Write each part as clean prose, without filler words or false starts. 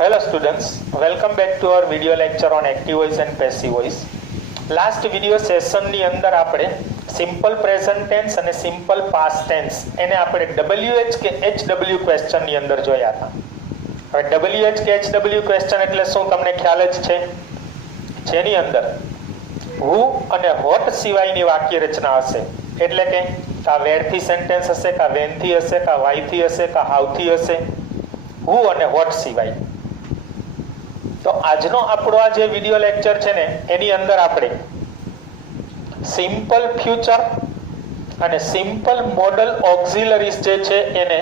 Hello students, welcome back to our video lecture on active voice and passive voice. Last video session ની અંદર આપણે simple present tense અને simple past tense એને આપણે WH કે HW question ની અંદર જોયા હતા. હવે WH કે HW question એટલે શું તમને ખ્યાલ જ છે? જેની અંદર who અને what સિવાયની વાક્ય રચના હશે. એટલે કે કા where થી સેન્ટેન્સ હશે, કા when થી હશે, કા why થી હશે, કા how થી હશે. who અને what સિવાય. તો આજનો આપણો આ જે વિડિયો લેક્ચર છે ને એની અંદર આપણે સિમ્પલ ફ્યુચર અને સિમ્પલ મોડલ ઓક્સિલરીઝ જે છે એને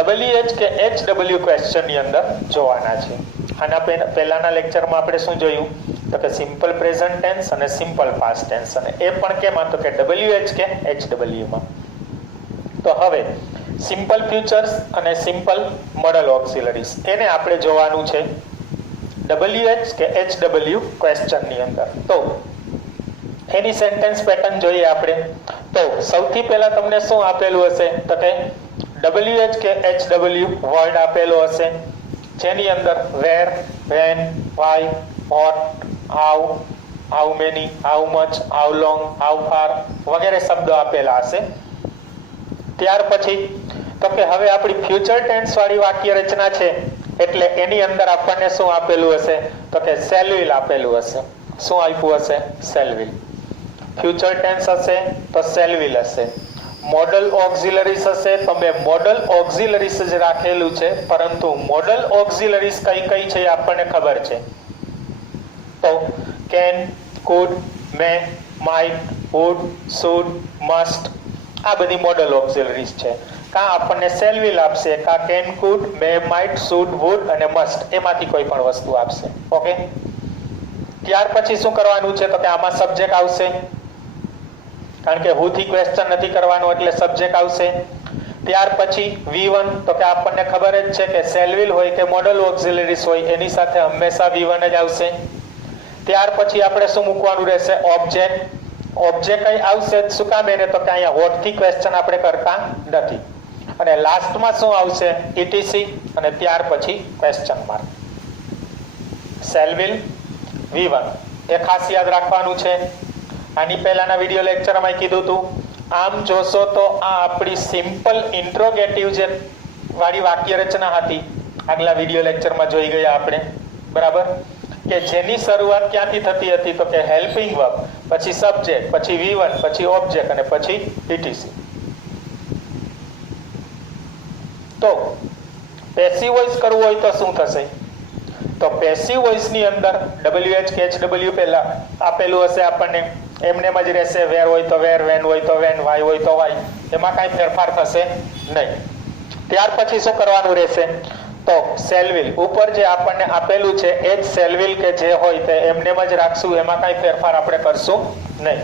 WH કે HW ક્વેશ્ચન ની અંદર જોવાના છે. આના પહેલાના લેક્ચરમાં આપણે શું જોયું તો કે સિમ્પલ પ્રેઝન્ટ ટેન્સ અને સિમ્પલ પાસ્ટ ટેન્સ, અને એ પણ કેમાં તો કે WH કે HW માં. તો હવે સિમ્પલ ફ્યુચર્સ અને સિમ્પલ મોડલ ઓક્સિલરીઝ એને આપણે જોવાનું છે WH કે HW ક્વેશ્ચન ની અંદર. તો એની સેન્ટેન્સ પેટર્ન જોઈએ આપણે. તો સૌથી પહેલા તમને શું આપેલું હશે તો કે WH કે HW વર્ડ આપેલો હશે, જેની અંદર where, when, why, what, how, how many, how much, how long, how far વગેરે શબ્દો આપેલા હશે. ત્યાર પછી તો કે હવે આપણી ફ્યુચર ટેન્સ વાળી વાક્ય રચના છે એટલે એની અંદર આપણને શું આપેલું હશે તો કે shall will આપેલું હશે. શું આપ્યું હશે? shall will. ફ્યુચર ટેન્સ હશે તો shall will હશે. મોડલ ઓક્સિલરીઝ હશે તો મેં મોડલ ઓક્સિલરીઝ જ રાખેલું છે, પરંતુ મોડલ ઓક્સિલરીઝ કઈ કઈ છે આપણને ખબર છે. તો can, could, may, might, would, should, must આ બધી મોડલ ઓક્સિલરીઝ છે. કા આપણને shall will આપશે, કા can, could, may, might, should, would અને must એમાંથી કોઈ પણ વસ્તુ આપશે. ઓકે. ત્યાર પછી શું કરવાનું છે તો કે આમાં સબ્જેક્ટ આવશે, કારણ કે who થી ક્વેશ્ચન નથી કરવાનો એટલે સબ્જેક્ટ આવશે. ત્યાર પછી V1 તો કે આપણને ખબર જ છે કે shall will હોય કે મોડલ ઓક્સિલરીઝ હોય એની સાથે હંમેશા V1 જ આવશે. ત્યાર પછી આપણે શું મૂકવાનું રહેશે? ઓબ્જેક્ટ. ઓબ્જેક્ટ કઈ આવશે શું કામ એને તો કે અહીંયા what થી ક્વેશ્ચન આપણે કરતા નથી. અને લાસ્ટમાં શું આવશે? etc અને ત્યાર પછી question mark. shall will, V1 એ ખાસ યાદ રાખવાનું છે. આની પહેલાના વિડિયો લેક્ચરમાં કીધું હતું. આમ જોશો તો આ આપણી સિમ્પલ ઇન્ટ્રોગેટિવ જે વાળી વાક્ય રચના હતી આગલા વિડિયો લેક્ચરમાં જોઈ ગયા આપણે, બરાબર, કે જેની શરૂઆત ક્યાંથી થતી હતી તો કે હેલ્પિંગ વર્બ, પછી સબ્જેક્ટ, પછી V1, પછી ઓબ્જેક્ટ અને પછી etc. તો પેસિવ વોઇસ કરવું હોય તો શું થશે? તો પેસિવ વોઇસ ની અંદર WH કે HW પહેલા આપેલું હશે આપણને, એમનેમ જ રહેશે. વેર હોય તો વેર, વેન હોય તો વેન, વાય હોય તો વાય, એમાં કાંઈ ફેરફાર થશે નહીં. ત્યાર પછી શું કરવાનું રહેશે તો shall will ઉપર જે આપણને આપેલું છે એ જ shall will કે જે હોય તે એમનેમ જ રાખશું, એમાં કાંઈ ફેરફાર આપણે કરશું નહીં.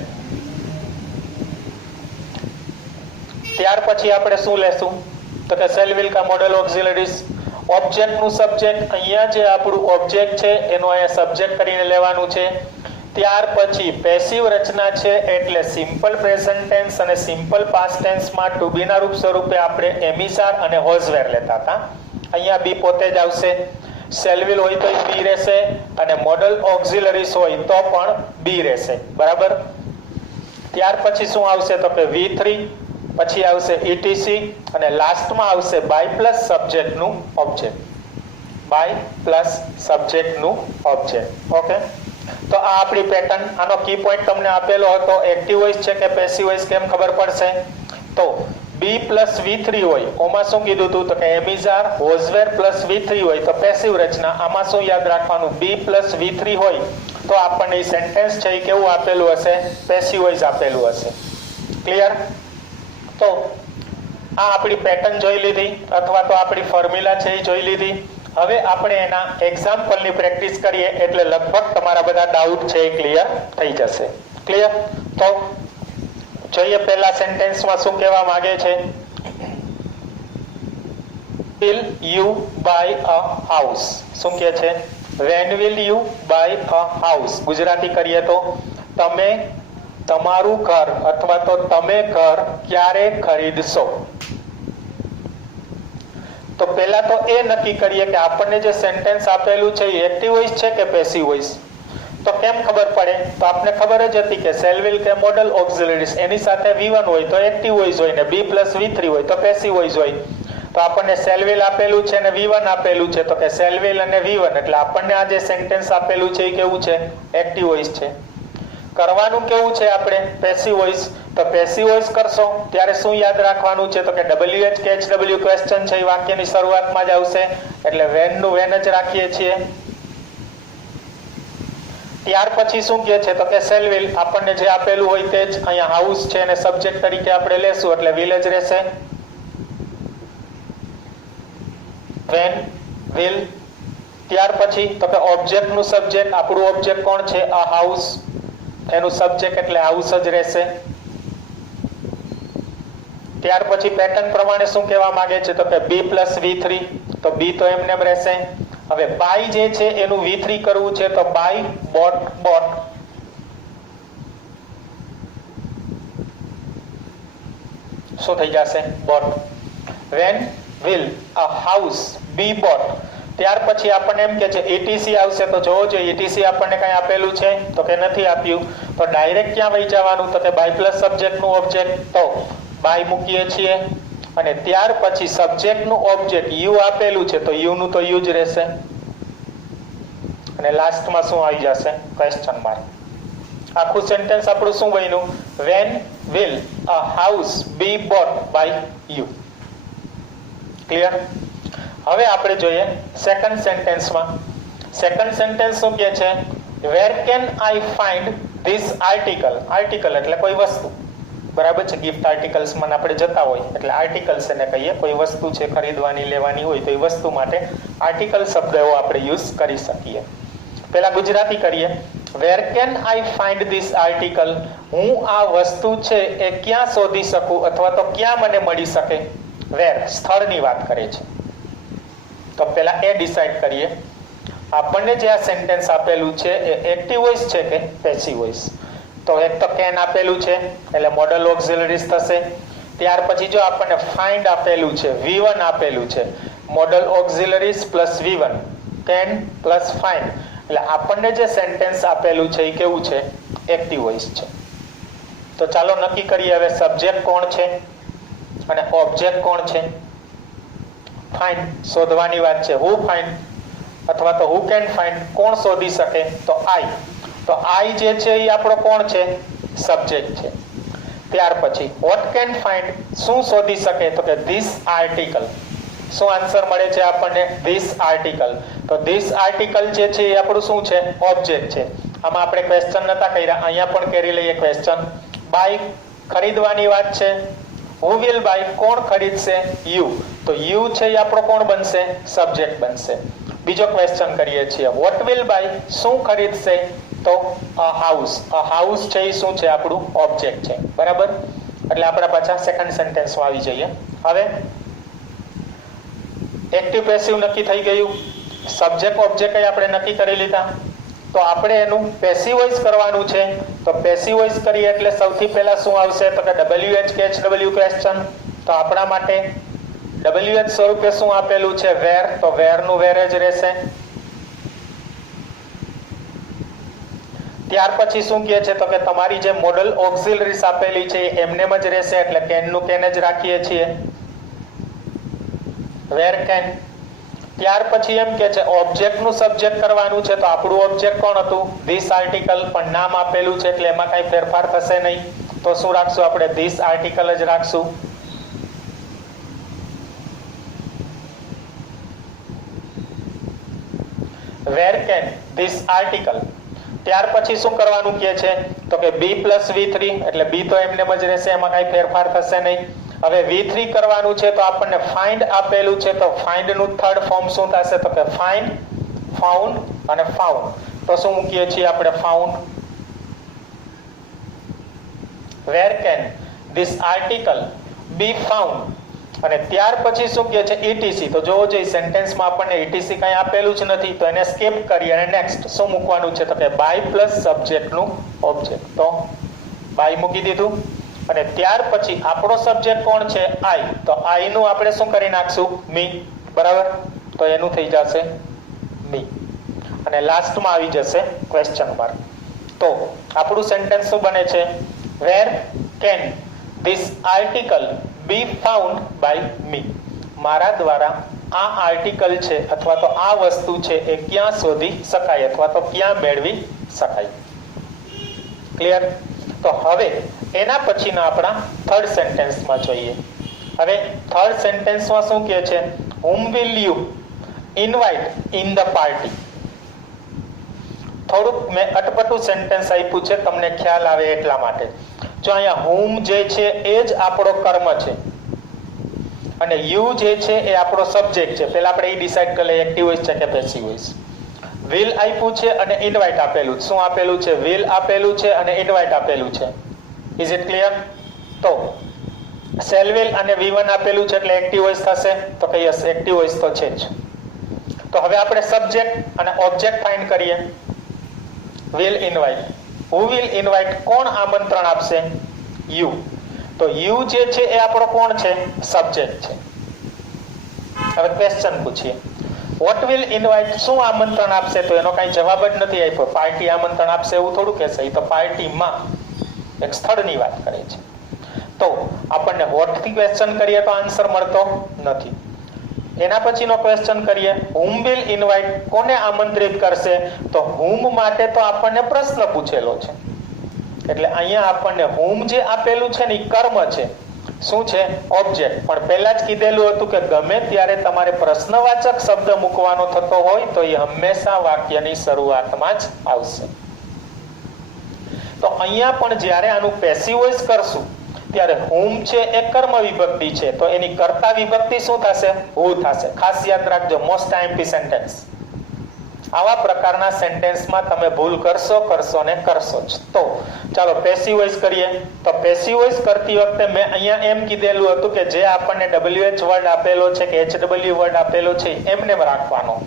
ત્યાર પછી આપણે શું લેશું તો કે shall will કા મોડલ ઓક્સિલરીઝ. ઓબ્જેક્ટ નું સબ્જેક્ટ, અહીંયા જે આપણું ઓબ્જેક્ટ છે એનો અહીંયા સબ્જેક્ટ કરીને લેવાનું છે. ત્યાર પછી પેસિવ રચના છે એટલે સિમ્પલ પ્રેઝન્ટ ટેન્સ અને સિમ્પલ પાસ્ટ ટેન્સમાં ટુ બી ના રૂપ સ્વરૂપે આપણે એમિસાર અને હોઝ વેર લેતા હતા. અહીંયા બી પોતે જ આવશે. shall will હોય તો બી રહેશે અને મોડલ ઓક્સિલરીઝ હોય તો પણ બી રહેશે, બરાબર. ત્યાર પછી શું આવશે તો કે V3, પછી આવશે etc અને લાસ્ટમાં આવશે બાય પ્લસ સબ્જેક્ટનું ઓબ્જેક્ટ. બાય પ્લસ સબ્જેક્ટનું ઓબ્જેક્ટ. ઓકે. તો આ આપણી પેટર્ન. આનો કી પોઈન્ટ તમને આપેલો હતો. એક્ટિવ વોઇસ છે કે પેસિવ વોઇસ કેમ ખબર પડશે? તો B પ્લસ V3 હોય ઓમાં શું કીધું હતું તો કે એમિઝાર, હોઝવેર પ્લસ V3 હોય તો પેસિવ રચના. આમાં શું યાદ રાખવાનું? B પ્લસ V3 હોય તો આપણને સેન્ટેન્સ છે એ કેવું આપેલું હશે? પેસિવ વોઇસ આપેલું હશે. ક્લિયર? તો આ આપણી પેટર્ન જોઈ લીધી અથવા તો આપણી ફોર્મ્યુલા છે એ જોઈ લીધી. હવે આપણે એના એક્ઝામ્પલની પ્રેક્ટિસ કરીએ એટલે લગભગ તમારા બધા ડાઉટ છે એ ક્લિયર થઈ જશે. ક્લિયર? તો જોઈએ પહેલા સેન્ટેન્સમાં શું કહેવા માંગે છે. will you buy a house? શું કહે છે? when will you buy a house? Gujarati કરીએ તો તમે તમારું ઘર અથવા તો તમે ઘર ક્યારે ખરીદશો. તો પહેલા તો એ નક્કી કરીએ કે આપણને જે સેન્ટેન્સ આપેલું છે એ એક્ટિવ વોઇસ છે કે પેસિવ વોઇસ. તો કેમ ખબર પડે? તો આપને ખબર જ હતી કે શેલ વિલ કે મોડલ ઓક્સિલરીઝ એની સાથે V1 હોય તો એક્ટિવ વોઇસ હોય ને B + V3 હોય તો પેસિવ વોઇસ હોય. તો આપણને શેલ વિલ આપેલું છે અને V1 આપેલું છે, તો કે શેલ વિલ અને V1 એટલે આપણને આ જે સેન્ટેન્સ આપેલું છે એ કેવું છે? એક્ટિવ વોઇસ છે. કરવાનું કેવું છે આપણે? Passive voice. તો પેસિવ વોઇસ કરશો ત્યારે શું યાદ રાખવાનું છે? તો કે WH કે HW ક્વેશ્ચન છે એ વાક્યની શરૂઆતમાં જ આવશે, એટલે વેન નું વેન જ રાખીએ છીએ. ત્યાર પછી શું કહે છે? તો કે શેલ વિલ આપણને જે આપેલું હોય તે જ, અહીંયા હાઉસ છે અને સબ્જેક્ટ તરીકે આપણે લેશું એટલે વિલ જ રહેશે. When, will. ત્યાર પછી તો કે ઓબ્જેક્ટ નું સબ્જેક્ટ, આપણું ઓબ્જેક્ટ કોણ છે? આ હાઉસ, એનું સબ્જેક્ટ એટલે હાઉસ જ રહેશે. ત્યાર પછી પેટર્ન પ્રમાણે શું કહેવા માંગે છે? તો કે B + V3, તો B તો એમને એમ રહેશે. હવે બાય જે છે એનું V3 કરવું છે તો બાય બોટ, બોટ. શું થઈ જશે? Bought. When, will, a house, B bought. ત્યાર પછી આપણને એમ કે છે ETC આવશે, તો જોવો જોઈએ ETC આપણને કઈ આપેલું છે? તો કે નથી આપ્યું. તો ડાયરેક્ટ ક્યાં વહી જવાનું? તો કે બાય પ્લસ સબ્જેક્ટ નું ઓબ્જેક્ટ, તો બાય મૂકીએ છીએ. અને ત્યાર પછી સબ્જેક્ટ નું ઓબ્જેક્ટ યુ આપેલું છે તો યુ નું તો યુ જ રહેશે. અને લાસ્ટમાં શું આવી જશે? Question mark. આખું સેન્ટેન્સ આપણું શું બન્યું? When, will, a house, be bought by you. Clear? હવે આપણે જોઈએ સેકન્ડ સેન્ટેન્સમાં. સેકન્ડ સેન્ટેન્સ શું કહે છે? Where can I find this article. Article એટલે કોઈ વસ્તુ, બરાબર છે? ગિફ્ટ આર્ટિકલ્સમાં આપણે જતા હોય એટલે આર્ટિકલ્સ એને કહીએ. કોઈ વસ્તુ છે ખરીદવાની, લેવાની હોય તો એ વસ્તુ માટે આર્ટિકલ શબ્દ એવો આપણે યુઝ કરી શકીએ. પહેલા ગુજરાતી કરીએ. Where can I find this article. હું આ વસ્તુ છે એ ક્યાં શોધી શકું અથવા તો ક્યાં મને મળી શકે? વેર સ્થળની વાત કરે છે. તો પહેલા એ ડિસાઈડ કરીએ આપણને જે આ સેન્ટેન્સ આપેલું છે એ એક્ટિવ વોઇસ છે કે પેસિવ વોઇસ. તો એક તો કેન આપેલું છે એટલે મોડલ ઓક્સિલરીઝ થશે. ત્યાર પછી જો આપણને ફાઇન્ડ આપેલું છે, V1 આપેલું છે, modal auxiliaries plus V1, can plus find, એટલે આપણને જે સેન્ટેન્સ આપેલું છે એ કેવું છે? એક્ટિવ વોઇસ છે. તો ચાલો નક્કી કરીએ હવે સબ્જેક્ટ કોણ છે અને ઓબ્જેક્ટ કોણ છે. ફાઇન્ડ શોધવાની વાત છે. હુ ફાઇન્ડ અથવા તો હુ કેન ફાઇન્ડ, કોણ શોધી શકે? તો આઈ. તો આઈ જે છે એ આપણો કોણ છે? સબ્જેક્ટ છે. ત્યાર પછી વોટ કેન ફાઇન્ડ, શું શોધી શકે? તો કે ધીસ આર્ટિકલ. શું આન્સર મળે છે આપણને? This article. તો ધીસ આર્ટિકલ જે છે એ આપણું શું છે? ઓબ્જેક્ટ છે. આમાં આપણે ક્વેશ્ચન નતા કર્યા, અહીંયા પણ કરી લઈએ ક્વેશ્ચન. બાય ખરીદવાની વાત છે. હુ વિલ બાય, કોણ ખરીદશે? યુ. તો યુ છે એ આપણો કોણ બનશે? સબ્જેક્ટ બનશે. બીજો ક્વેશ્ચન કરીએ છીએ. વોટ વિલ બાય, શું ખરીદશે? તો અ હાઉસ. અ હાઉસ છે એ શું છે? આપણું ઓબ્જેક્ટ છે. બરાબર? એટલે આપણા પાછા સેકન્ડ સેન્ટેન્સમાં આવી જઈએ. હવે એક્ટિવ પેસિવ નક્કી થઈ ગયું. સબ્જેક્ટ ઓબ્જેક્ટ આપણે નક્કી કરી લીધા. તો આપણે એનું પેસિવ વોઇસ કરવાનું છે. તો પેસિવ વોઇસ કરીએ એટલે સૌથી પહેલા શું આવશે? તો કે WH કે HW ક્વેશ્ચન. તો આપણા માટે WH સ્વરૂપે શું આપેલું છે? વેર. તો વેર નું વેર જ રહેશે. ત્યાર પછી શું કહે છે? તો કે તમારી જે મોડલ ઓક્સિલરીઝ આપેલી છે એમનેમ જ રહેશે એટલે કેન નું કેન જ રાખીએ છીએ. Where can. ત્યાર પછી એમ કે છે ઓબ્જેક્ટ નું સબ્જેક્ટ કરવાનું છે. તો આપણું ઓબ્જેક્ટ કોણ હતું? This article. પણ નામ આપેલું છે એટલે એમાં કઈ ફેરફાર થશે નહીં. તો શું રાખશું આપણે? ધીસ આર્ટિકલ જ રાખશું. વેર કેન ધીસ આર્ટિકલ. ત્યાર પછી શું કરવાનું કહે છે? તો કે B + V3, એટલે B તો એમને જ રહેશે, એમાં કઈ ફેરફાર થશે નહીં. હવે V3 કરવાનું છે તો આપણને ફાઇન્ડ આપેલું છે તો ફાઇન્ડ નું થર્ડ ફોર્મ શું થશે? તો કે ફાઇન્ડ, ફાઉન્ડ અને ફાઉન્ડ. તો શું મૂકીએ છીએ આપણે? Found. Where can this article be found. અને ત્યાર પછી શું કહે છે? ETC. તો જોવો જોઈએ સેન્ટેન્સમાં આપણને ETC કઈ આપેલું જ નથી તો એને સ્કીપ કરી અને નેક્સ્ટ શું મૂકવાનું છે? તો કે બાય પ્લસ સબ્જેક્ટ નું ઓબ્જેક્ટ. તો બાય મૂકી દીધું. અને ત્યાર પછી આપણો સબ્જેક્ટ કોણ છે? આઈ. તો આઈ નું આપણે શું કરી નાખશું? મી. બરાબર, તો એનું થઈ જશે મી, અને લાસ્ટમાં આવી જશે ક્વેશ્ચન માર્ક. તો આપણું સેન્ટેન્સ શું બને છે? Where can this article be found by me? મારા દ્વારા આ આર્ટિકલ છે અથવા તો આ વસ્તુ છે એ ક્યાં શોધી શકાય અથવા તો ક્યાં મેળવી શકાય. ક્લિયર? તો હવે એના પછીના આપણા થર્ડ સેન્ટેન્સમાં જોઈએ. હવે થર્ડ સેન્ટેન્સમાં શું કહે છે? whom will you invite in the party? થોડુંક મેં અટપટું સેન્ટેન્સ આપ્યું છે તમને ખ્યાલ આવે એટલા માટે. જો અહીંયા whom જે છે એ જ આપણો કર્મ છે અને યુ જે છે એ આપણો સબ્જેક્ટ છે. પહેલા આપણે એ ડિસાઈડ કરી લઈએ એક્ટિવ વોઇસ છે કે પેસિવ વોઇસ. વિલ આપ્યું છે અને ઇન્વાઇટ આપેલું. શું આપેલું છે? વિલ આપેલું છે અને ઇન્વાઇટ આપેલું છે. Is it clear? તો શેલ વિલ અને V1 આપેલું છે એટલે એક્ટિવ વોઇસ થશે. તો કે યસ, એક્ટિવ વોઇસ તો છે જ. તો હવે આપણે સબ્જેક્ટ અને ઓબ્જેક્ટ ફાઇન્ડ કરીએ. Will invite, who will invite, કોણ આમંત્રણ આપશે? યુ. તો યુ જે છે એ આપણો કોણ છે? સબ્જેક્ટ છે. હવે ક્વેશ્ચન પૂછીએ, વોટ વિલ ઇન્વાઇટ, શું આમંત્રણ આપશે? તો એનો કઈ જવાબ જ નથી આપ્યો. પાર્ટી આમંત્રણ આપશે એવું થોડું કહેશે, એ તો પાર્ટીમાં એક સ્થળની વાત કરે છે. તો આપણને વોટ થી ક્વેશ્ચન કરીએ તો આન્સર મળતો નથી. એના પછીનો ક્વેશ્ચન કરીએ, whom will invite, કોને આમંત્રિત કરશે? તો whom માટે તો આપણને પ્રશ્ન પૂછેલો છે એટલે અહીંયા આપણને whom જે આપેલું છે ને એ કર્મ છે. શું છે? ઓબ્જેક્ટ. પણ પહેલા જ કીધેલું હતું કે ગમે ત્યારે તમારે પ્રશ્નવાચક શબ્દ મૂકવાનો થતો હોય તો એ હંમેશા વાક્યની શરૂઆતમાં જ આવશે. તો અહીંયા પણ જ્યારે આનું પેસિવ વોઇસ કરશું ત્યારે whom છે એ કર્મ વિભક્તિ છે તો એની કર્તા વિભક્તિ શું થશે? who થશે. ખાસ યાદ રાખજો, મોસ્ટ આઈએમપી સેન્ટેન્સ. આવા પ્રકારના સેન્ટેન્સમાં તમે ભૂલ કરશો ને કરશો જ. તો ચાલો પેસિવ વોઇસ કરીએ. તો પેસિવ વોઇસ કરતી વખતે મેં અહીંયા એમ કીધેલું હતું કે જે આપણને WH વર્ડ આપેલો છે કે HW વર્ડ આપેલો છે એમને રાખવાનો.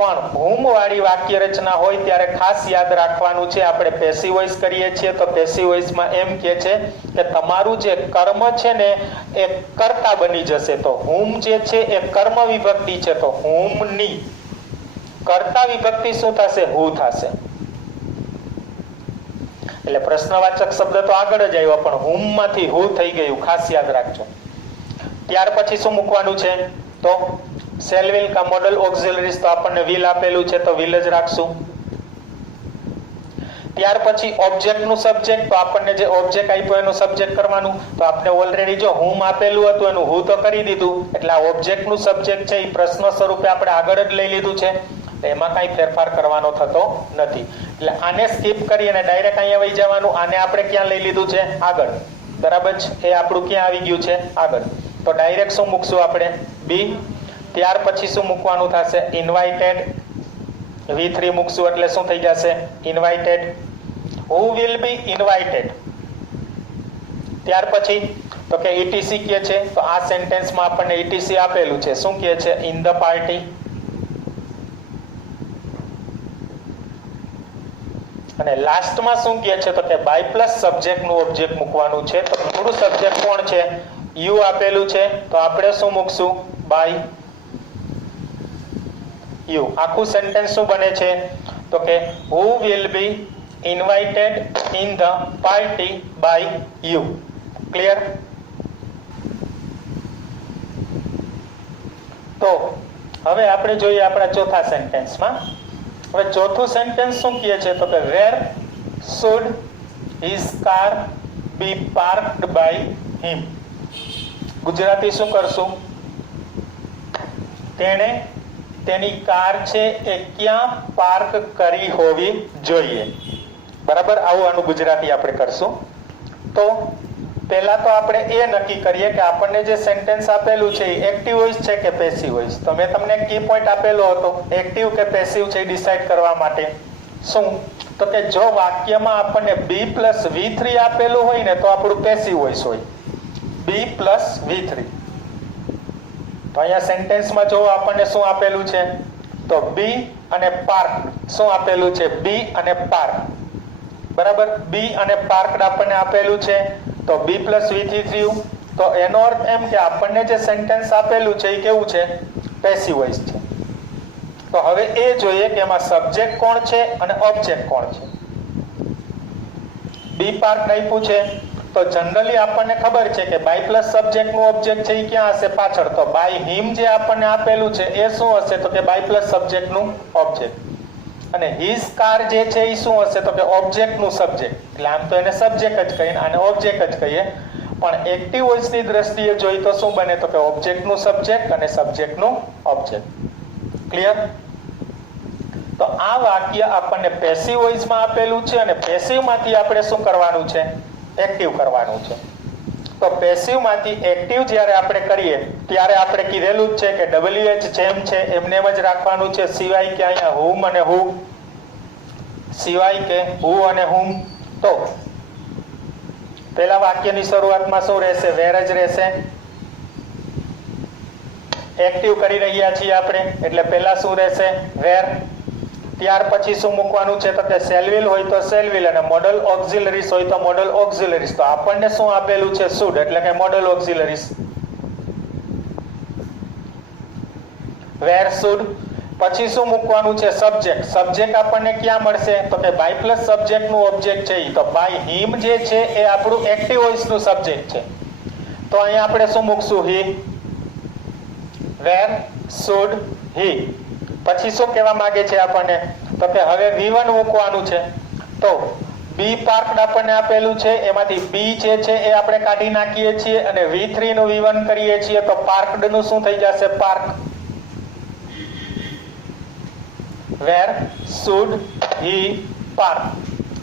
પણ whom વાળી વાક્ય રચના હોય ત્યારે ખાસ યાદ રાખવાનું છે, આપણે પેસિવ વોઇસ કરીએ છીએ તો પેસિવ વોઇસમાં એમ કહે છે કે તમારું જે કર્મ છે ને એ કર્તા બની જશે. તો whom જે છે એ કર્મ વિભક્તિ છે તો whom ની કર્તા વિભક્તિ શું થશે? who થશે. એટલે પ્રશ્નવાચક શબ્દ તો આગળ જ આવ્યો પણ whom માંથી who થઈ ગયું, ખાસ યાદ રાખજો. ત્યાર પછી શું મૂકવાનું છે? તો શેલ વિલ કા મોડલ ઓક્સિલરીઝ, તો આપણને વિલ આપેલું છે તો વિલ જ રાખશું. ત્યાર પછી ઓબ્જેક્ટ નું સબ્જેક્ટ, તો આપણને જે ઓબ્જેક્ટ આપ્યો એનું સબ્જેક્ટ કરવાનું. તો આપણે ઓલરેડી જો whom આપેલું હતું એનું who તો કરી દીધું એટલે આ ઓબ્જેક્ટ નું સબ્જેક્ટ છે એ પ્રશ્ન સ્વરૂપે આપણે આગળ જ લઈ લીધું છે. એમાં કઈ ફેરફાર કરવાનો થતો નથી એટલે આને સ્કીપ કરી અને ડાયરેક્ટ અહીંયા વહી જવાનું. આને આપણે ક્યાં લઈ લીધું છે? આગળ. બરાબર છે, એ આપણું ક્યાં આવી ગયું છે? આગળ. તો ડાયરેક્ટ શું મૂકશું આપણે? બી. ત્યાર પછી શું મૂકવાનું થશે? ઇન્વાઇટેડ. V3 મૂકશું એટલે શું થઈ જશે? Invited. who will be invited. ત્યાર પછી તો કે ETC કહે છે તો આ સેન્ટેન્સમાં આપણને ETC આપેલું છે. શું કહે છે? in the party. અને લાસ્ટમાં શું કહે છે તો કે બાય પ્લસ સબ્જેક્ટ નું ઓબ્જેક્ટ મૂકવાનું છે. તો થોડું સબ્જેક્ટ કોણ છે? યુ આપેલું છે તો આપણે શું મૂકશું? By you. આખું સેન્ટેન્સ શું બને છે તો કે who will be invited in the party by you. Clear? તો હવે આપણે જોઈએ આપણા ચોથા સેન્ટેન્સમાં. હવે ચોથું સેન્ટેન્સ શું કહે છે તો કે where should his car be parked by him. Gujarati શું કરશું? તેણે તેની કાર છે એ ક્યાં પાર્ક કરી હોવી જોઈએ. બરાબર, આવું આનું ગુજરાતી આપણે કરશું. તો પહેલા તો આપણે એ નક્કી કરીએ કે આપણને જે સેન્ટેન્સ આપેલું છે એ એક્ટિવ વોઇસ છે કે પેસિવ વોઇસ. તો મેં તમને કી પોઈન્ટ આપેલો હતો એક્ટિવ કે પેસિવ છે ડિસાઈડ કરવા માટે. શું? તો કે જો વાક્યમાં આપણને B+V3 આપેલું હોય ને તો આપણું પેસિવ વોઇસ હોય. B+V3. તો અહીંયા સેન્ટેન્સમાં જો આપણને શું આપેલું છે તો બી અને પાર્ક. શું આપેલું છે? બી અને પાર્ક. બરાબર, બી અને પાર્ક આપણને આપેલું છે તો B+V3 થયું. તો એનો અર્થ એમ કે આપણને જે સેન્ટેન્સ આપેલું છે એ કેવું છે? પેસિવ વોઇસ છે. તો હવે એ જોઈએ કે એમાં સબ્જેક્ટ કોણ છે અને ઓબ્જેક્ટ કોણ છે. બી પાર્ટ આપ્યું છે તો જનરલી આપણને ખબર છે કે બાય પ્લસ સબ્જેક્ટ નું ઓબ્જેક્ટ છે એ ક્યાં હશે? પાછળ. તો બાય હિમ જે આપણને આપેલું છે એ શું હશે? તો કે બાય પ્લસ સબ્જેક્ટ નું ઓબ્જેક્ટ. અને હિઝ કાર જે છે એ શું હશે? તો કે ઓબ્જેક્ટ નું સબ્જેક્ટ. એટલે આમ તો એને સબ્જેક્ટ જ કહીએ આને ઓબ્જેક્ટ જ કહીએ, પણ એક્ટિવ વોઇસ ની દ્રષ્ટિએ જોઈએ તો શું બને? તો કે ઓબ્જેક્ટ નું સબ્જેક્ટ અને સબ્જેક્ટ નું ઓબ્જેક્ટ. ક્લિયર? તો આ વાક્ય આપણને પેસિવ વોઇસ માં આપેલું છે અને પેસિવ માંથી આપણે શું કરવાનું છે? એક્ટિવ કરવાનું છે. તો પેસિવ માંથી એક્ટિવ જ્યારે આપણે કરીએ ત્યારે આપણે કીધેલું જ છે કે WH જેમ છે એમને એમ જ રાખવાનું છે, સિવાય કે અહીંયા whom અને who, સિવાય કે who અને whom. તો પેલા વાક્યની શરૂઆતમાં શું રહેશે? where જ રહેશે. એક્ટિવ કરી રહ્યા છીએ આપણે એટલે પેલા શું રહેશે? where. ત્યાર પછી શું મૂકવાનું છે? તો કે શેલ વિલ હોય તો શેલ વિલ અને મોડલ ઓક્સિલરીઝ હોય તો મોડલ ઓક્સિલરીઝ. તો આપણને શું આપેલું છે? શુડ, એટલે કે મોડલ ઓક્સિલરીઝ. Wear should. પછી શું મૂકવાનું છે? સબ્જેક્ટ. સબ્જેક્ટ આપણને ક્યાં મળશે? તો કે બાય પ્લસ સબ્જેક્ટ નું ઓબ્જેક્ટ છે. તો બાય હિમ જે છે એ આપણું એક્ટિવ વોઇસ નું સબ્જેક્ટ છે. તો અહીંયા આપણે શું મૂકશું? હી. વેર શુડ હી. પછી શું કહેવા માંગે છે આપણને? તો કે હવે V1 મૂકવાનું છે. તો બી પાર્ક આપણને આપેલું છે, એમાંથી બી જે છે એ આપણે કાઢી નાખીએ છીએ અને V3 નું V1 કરીએ છીએ તો પાર્કડ નું શું થઈ જશે? Park. Where should he park.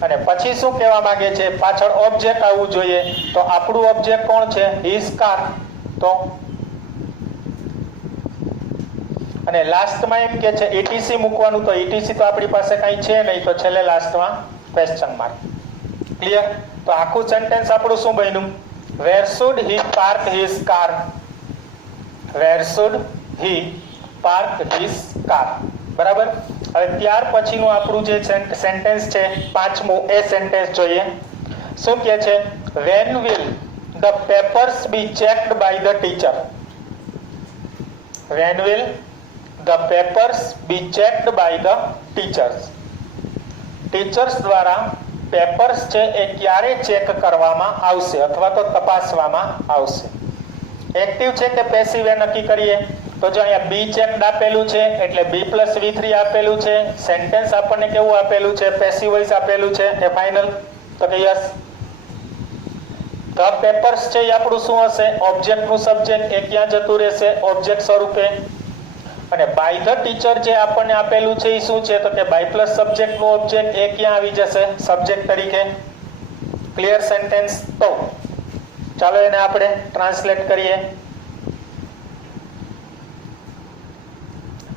અને પછી શું કહેવા માંગે છે? પાછળ ઓબ્જેક્ટ આવવું જોઈએ. તો આપણું ઓબ્જેક્ટ કોણ છે? His car. તો અને લાસ્ટમાં એમ કે છે ETC મૂકવાનું. તો ETC તો આપણી પાસે કઈ છે નહીં, તો છેલ્લે લાસ્ટમાં ક્વેશ્ચન માર્ક. ક્લિયર? તો આખું સેન્ટેન્સ આપણું શું બન્યું? Where should he park his car. Where should he park his car. બરાબર? હવે ત્યાર પછીનું આપણું જે સેન્ટેન્સ છે પાંચમું, એ સેન્ટેન્સ જોઈએ. શું કહે છે? When will the papers be checked by the teacher. When will the papers be checked by the teachers. Teachers દ્વારા પેપર્સ છે એ ક્યારે ચેક કરવામાં આવશે અથવા તો તપાસવામાં આવશે? એક્ટિવ છે કે પેસિવ એ નક્કી કરીએ. તો જો અહીંયા બી ચેકડ આપેલું છે એટલે B+V3 આપેલું છે. સેન્ટેન્સ આપણને કેવું આપેલું છે? પેસિવ વોઇસ આપેલું છે. એ ફાઇનલ. તો કે યસ. ધ પેપર્સ છે એ આપણું શું હશે? ઓબ્જેક્ટ નું સબ્જેક્ટ. એ ક્યાં જતું રહેશે? ઓબ્જેક્ટ સ્વરૂપે. અને બાય ધ ટીચર જે આપણને આપેલું છે એ શું છે? તો કે બાય પ્લસ સબ્જેક્ટ નું ઓબ્જેક્ટ. એ ક્યાં આવી જશે? સબ્જેક્ટ તરીકે. Clear sentence? તો ચાલો એને આપણે ટ્રાન્સલેટ કરીએ.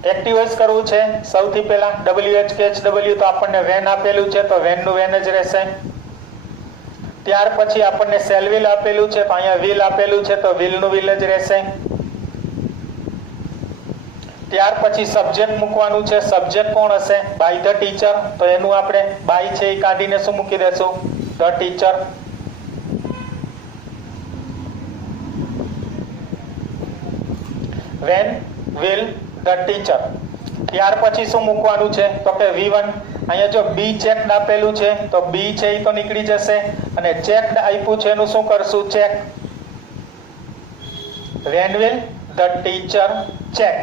એક્ટિવ વોઇસ કરવું છે. સૌથી પહેલા WH કે HW તો આપણને વેન આપેલું છે તો વેન નું વેન જ રહેશે. ત્યાર પછી આપણને શેલ વિલ આપેલું છે તો અહીંયા વિલ આપેલું છે તો વિલ નું વિલ જ રહેશે. ત્યાર પછી સબ્જેક્ટ મૂકવાનું છે. સબ્જેક્ટ કોણ હશે? By the teacher. તો એનું આપણે બાય છે એ કાઢીને શું મૂકી દેશું? The teacher. When will the teacher. ત્યાર પછી શું મૂકવાનું છે? તો કે V1. અહીંયા જો બી ચેકડ આપેલું છે તો બી છે એ તો નીકળી જશે અને ચેકડ આપ્યું છે એનું શું કરશું? Check. Van will the teacher check.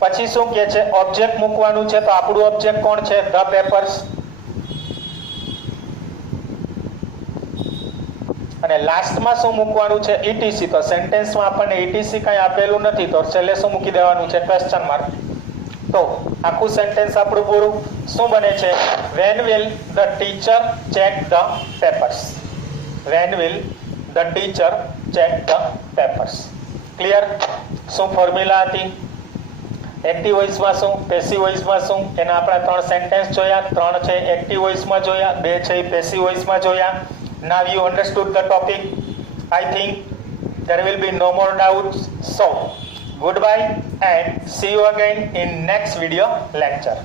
પછી શું કહે છે? ઓબ્જેક્ટ મૂકવાનું છે. તો આપણું ઓબ્જેક્ટ કોણ છે? The papers. અને લાસ્ટમાં શું મૂકવાનું છે? ETC. તો સેન્ટેન્સમાં આપણને ETC કઈ આપેલું નથી તો છેલ્લે શું મૂકી દેવાનું છે? Question mark. તો આખું સેન્ટેન્સ આપણું પૂરું શું બને છે? When will the teacher check the papers. Van will the teacher check the papers. Clear? શું ફોર્મ્યુલા હતી? એક્ટિવ વોઇસમાં શું, પેસિવ વોઇસમાં શું, એના આપણા 3 સેન્ટેન્સ જોયા. 3 છે એક્ટિવ વોઇસમાં જોયા, 2 છે પેસિવ વોઇસમાં જોયા. Now you understood the topic. I think there will be no more doubts. So goodbye and see you again in next video lecture.